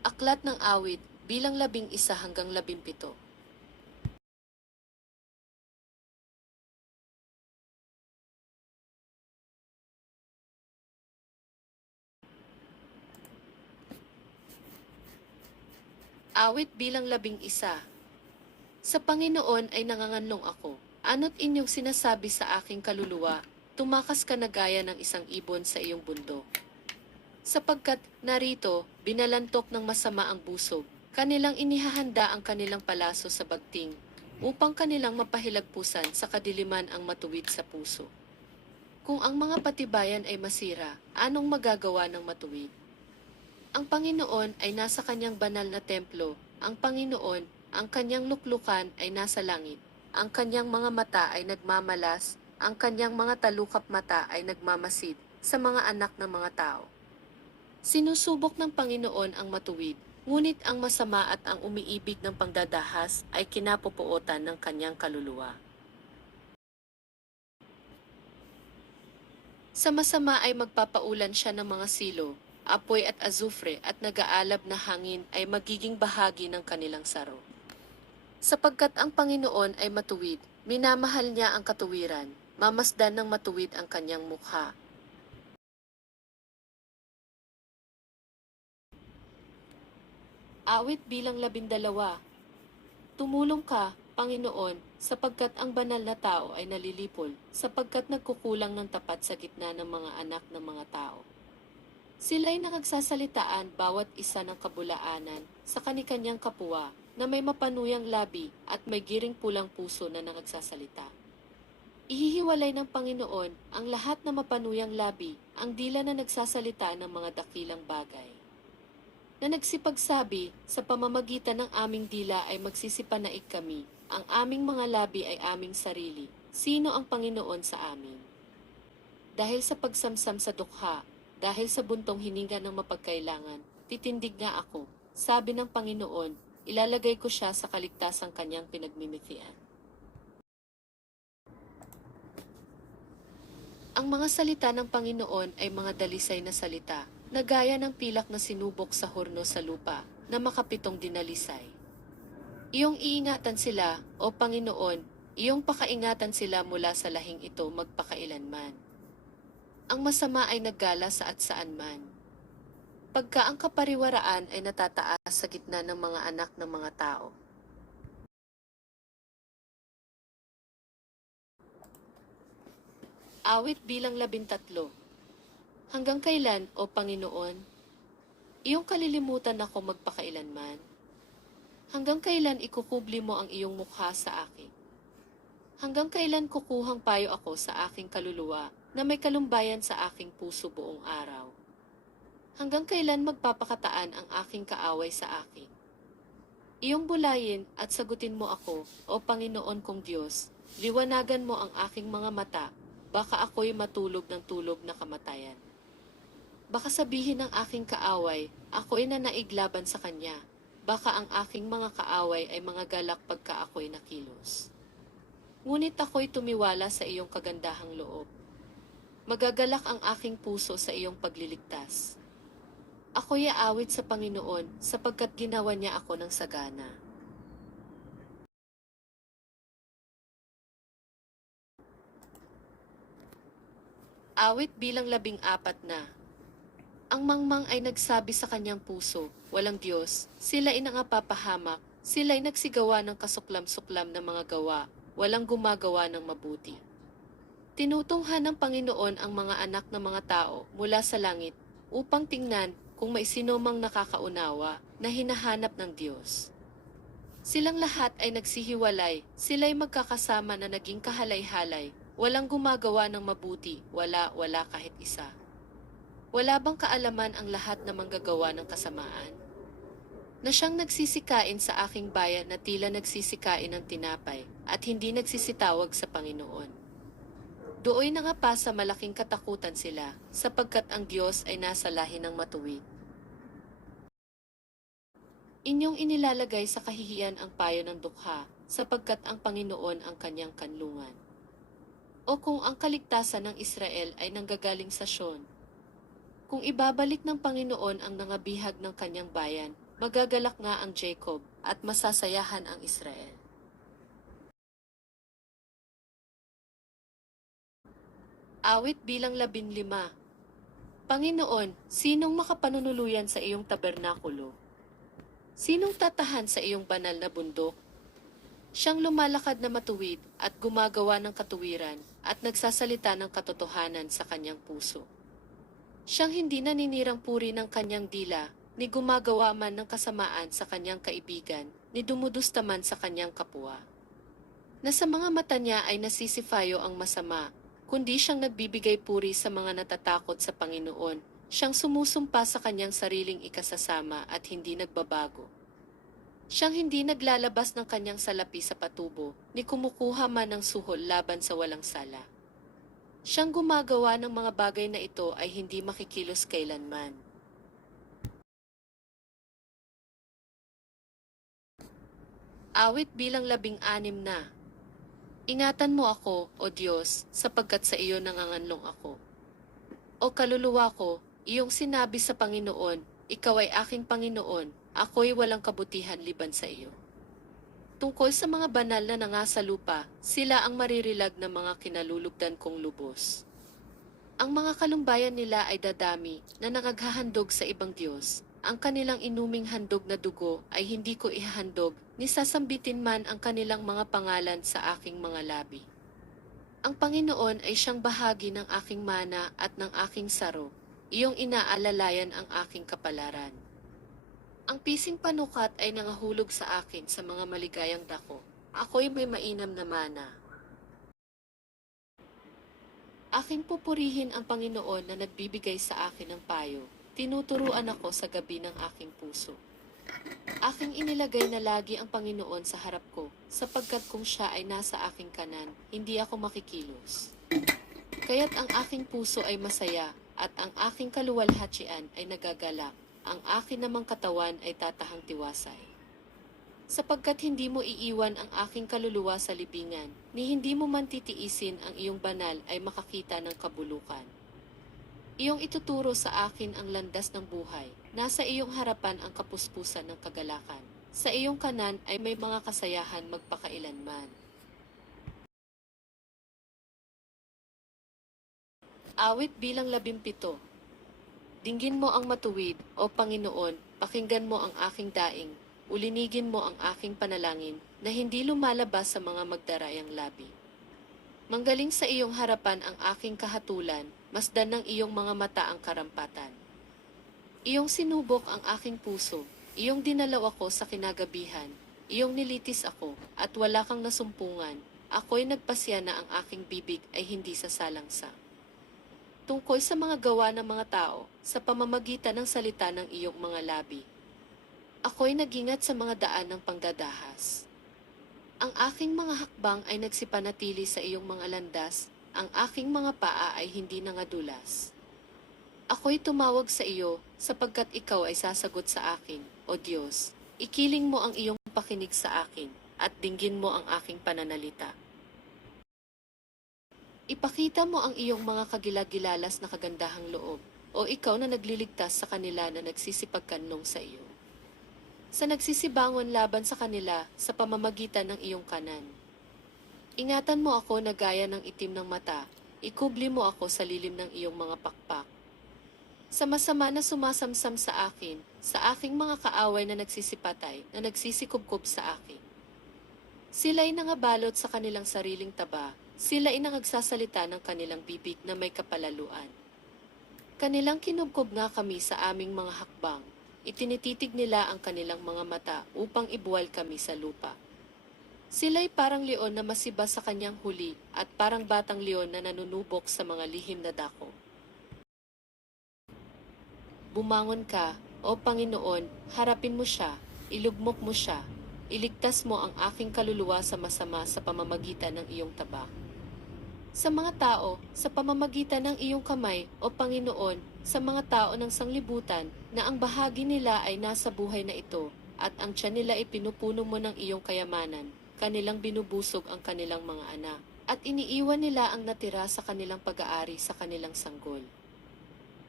Aklat ng Awit, bilang 11 hanggang 17. Awit bilang 11. Sa Panginoon ay nanganganlong ako. Ano't inyong sinasabi sa aking kaluluwa, tumakas ka na gaya ng isang ibon sa iyong bundok. Sapagkat, narito, binalantok ng masama ang busog, kanilang inihahanda ang kanilang palaso sa bagting, upang kanilang mapahilagpusan sa kadiliman ang matuwid sa puso. Kung ang mga patibayan ay masira, anong magagawa ng matuwid? Ang Panginoon ay nasa kanyang banal na templo, ang Panginoon, ang kanyang luklukan ay nasa langit, ang kanyang mga mata ay nagmamalas, ang kanyang mga talukap mata ay nagmamasid sa mga anak ng mga tao. Sinusubok ng Panginoon ang matuwid, ngunit ang masama at ang umiibig ng pangdadahas ay kinapupuotan ng kanyang kaluluwa. Sa masama ay magpapaulan siya ng mga silo, apoy at azufre at nag-aalab na hangin ay magiging bahagi ng kanilang saro. Sapagkat ang Panginoon ay matuwid, minamahal niya ang katuwiran, mamasdan ng matuwid ang kanyang mukha. Awit bilang 12. Tumulong ka, Panginoon, sapagkat ang banal na tao ay nalilipol, sapagkat nagkukulang ng tapat sa gitna ng mga anak ng mga tao. Sila'y nakagsasalitaan bawat isa ng kabulaanan sa kanikanyang kapwa na may mapanuyang labi at may giring pulang puso na nagsasalita. Ihihiwalay ng Panginoon ang lahat na mapanuyang labi, ang dila na nagsasalita ng mga dakilang bagay. Na nagsipagsabi, sa pamamagitan ng aming dila ay magsisipanaig kami, ang aming mga labi ay aming sarili. Sino ang Panginoon sa amin? Dahil sa pagsamsam sa dukha, dahil sa buntong hininga ng mapagkailangan, titindig nga ako, sabi ng Panginoon, ilalagay ko siya sa kaligtasang kanyang pinagmimitian. Ang mga salita ng Panginoon ay mga dalisay na salita, na gaya ng pilak na sinubok sa horno sa lupa, na makapitong dinalisay. Iyong iingatan sila, o Panginoon, iyong pakaingatan sila mula sa lahing ito magpakailanman. Ang masama ay naggala saan saan man. Pagka ang kapariwaraan ay natataas sa gitna ng mga anak ng mga tao. Awit bilang 13. Hanggang kailan, o Panginoon, iyong kalilimutan ako magpakailanman? Hanggang kailan ikukubli mo ang iyong mukha sa akin? Hanggang kailan kukuhang payo ako sa aking kaluluwa na may kalumbayan sa aking puso buong araw? Hanggang kailan magpapakataan ang aking kaaway sa akin? Iyong bulayin at sagutin mo ako, o Panginoon kong Diyos, liwanagan mo ang aking mga mata, baka ako'y matulog ng tulog na kamatayan. Baka sabihin ng aking kaaway, ako'y nanaiglaban sa kanya, baka ang aking mga kaaway ay mga galak pagka ako'y nakilos. Ngunit ako'y tumiwala sa iyong kagandahang loob. Magagalak ang aking puso sa iyong pagliligtas. Ako'y aawit sa Panginoon sapagkat ginawa niya ako ng sagana. Awit bilang 14 na. Ang mangmang ay nagsabi sa kanyang puso, walang Diyos, sila ay nangapapahamak, sila ay nagsigawa ng kasuklam-suklam na mga gawa, walang gumagawa ng mabuti. Tinutunghan ng Panginoon ang mga anak ng mga tao mula sa langit upang tingnan kung may sino mang nakakaunawa na hinahanap ng Diyos. Silang lahat ay nagsihiwalay, sila'y magkakasama na naging kahalay-halay, walang gumagawa ng mabuti, wala kahit isa. Wala bang kaalaman ang lahat na manggagawa ng kasamaan? Na siyang nagsisikain sa aking bayan na tila nagsisikain ng tinapay at hindi nagsisitawag sa Panginoon. Dooy na nga pa sa malaking katakutan sila, sapagkat ang Diyos ay nasa lahi ng matuwid. Inyong inilalagay sa kahihiyan ang payo ng dukha, sapagkat ang Panginoon ang kanyang kanlungan. O kung ang kaligtasan ng Israel ay nanggagaling sa Sion, kung ibabalik ng Panginoon ang nangabihag ng kanyang bayan, magagalak nga ang Jacob, at masasayahan ang Israel. Awit bilang 15. Panginoon, sinong makapanunuluyan sa iyong tabernakulo? Sinong tatahan sa iyong banal na bundok? Siyang lumalakad na matuwid at gumagawa ng katuwiran at nagsasalita ng katotohanan sa kanyang puso. Siyang hindi naninirang puri ng kanyang dila, ni gumagawa man ng kasamaan sa kanyang kaibigan, ni dumudusta man sa kanyang kapwa. Na sa mga mata niya ay nasisifayo ang masama, kundi siyang nagbibigay puri sa mga natatakot sa Panginoon, siyang sumusumpa sa kanyang sariling ikasasama at hindi nagbabago. Siyang hindi naglalabas ng kanyang salapi sa patubo, ni kumukuha man ng suhol laban sa walang sala. Siyang gumagawa ng mga bagay na ito ay hindi makikilos kailanman. Awit bilang 16 na. Ingatan mo ako, O Diyos, sapagkat sa iyo nanganganlong ako. O kaluluwa ko, iyong sinabi sa Panginoon, ikaw ay aking Panginoon, ako'y walang kabutihan liban sa iyo. Tungkol sa mga banal na nangasa lupa, sila ang maririlag ng mga kinalulugdan kong lubos. Ang mga kalumbayan nila ay dadami na nangaghahandog sa ibang Diyos. Ang kanilang inuming handog na dugo ay hindi ko ihahandog, ni sasambitin man ang kanilang mga pangalan sa aking mga labi. Ang Panginoon ay siyang bahagi ng aking mana at ng aking saro, iyong inaalalayan ang aking kapalaran. Ang pising panukat ay nangahulog sa akin sa mga maligayang dako. Ako'y may mainam na mana. Aking pupurihin ang Panginoon na nagbibigay sa akin ng payo. Tinuturuan ako sa gabi ng aking puso. Aking inilagay na lagi ang Panginoon sa harap ko, sapagkat kung siya ay nasa aking kanan, hindi ako makikilos. Kaya't ang aking puso ay masaya, at ang aking kaluwalhatian ay nagagalak. Ang akin namang katawan ay tatahang tiwasay. Sapagkat hindi mo iiwan ang aking kaluluwa sa libingan, ni hindi mo man titiisin ang iyong banal ay makakita ng kabulukan. Iyong ituturo sa akin ang landas ng buhay, nasa iyong harapan ang kapuspusan ng kagalakan. Sa iyong kanan ay may mga kasayahan magpakailanman. Awit bilang 17. Dinggin mo ang matuwid, O Panginoon, pakinggan mo ang aking daing, ulinigin mo ang aking panalangin, na hindi lumalabas sa mga magdarayang labi. Manggaling sa iyong harapan ang aking kahatulan, masdan ng iyong mga mata ang karampatan. Iyong sinubok ang aking puso, iyong dinalaw ako sa kinagabihan, iyong nilitis ako, at wala kang nasumpungan, ako'y nagpasya na ang aking bibig ay hindi sasalangsa. Tungkol sa mga gawa ng mga tao, sa pamamagitan ng salita ng iyong mga labi. Ako'y nagingat sa mga daan ng pangdadahas. Ang aking mga hakbang ay nagsipanatili sa iyong mga landas, ang aking mga paa ay hindi nangadulas. Ako'y tumawag sa iyo, sapagkat ikaw ay sasagot sa akin, O Diyos. Ikiling mo ang iyong pakinig sa akin, at dinggin mo ang aking pananalita. Ipakita mo ang iyong mga kagilagilalas na kagandahang loob, o ikaw na nagliligtas sa kanila na nagsisipagkanlong sa iyo. Sa nagsisibangon laban sa kanila sa pamamagitan ng iyong kanan. Ingatan mo ako na gaya ng itim ng mata, ikubli mo ako sa lilim ng iyong mga pakpak. Sa masama na sumasamsam sa akin, sa aking mga kaaway na nagsisipatay, na nagsisikubkob sa akin. Sila'y nangabalot sa kanilang sariling taba, sila ay nangagsasalita ng kanilang bibig na may kapalaluan. Kanilang kinubkob nga kami sa aming mga hakbang, itinititig nila ang kanilang mga mata upang ibuwal kami sa lupa. Sila'y parang leon na masiba sa kanyang huli at parang batang leon na nanunubok sa mga lihim na dako. Bumangon ka, O Panginoon, harapin mo siya, ilugmok mo siya, iligtas mo ang aking kaluluwa sa masama sa pamamagitan ng iyong tabak. Sa mga tao, sa pamamagitan ng iyong kamay, O Panginoon, sa mga tao ng sanglibutan, na ang bahagi nila ay nasa buhay na ito, at ang tiyan nila ay pinupuno mo ng iyong kayamanan, kanilang binubusog ang kanilang mga anak, at iniiwan nila ang natira sa kanilang pag-aari sa kanilang sanggol.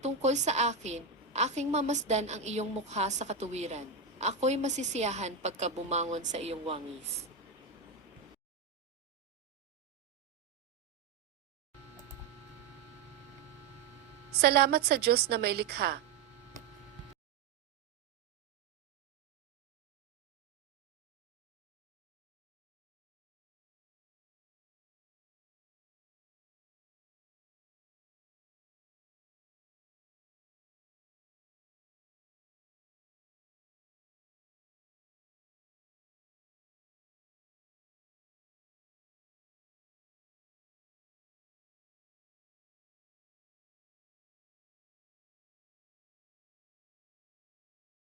Tungkol sa akin, aking mamasdan ang iyong mukha sa katuwiran, Ako'y masisiyahan pagka bumangon sa iyong wangis. Salamat sa Diyos na may likha.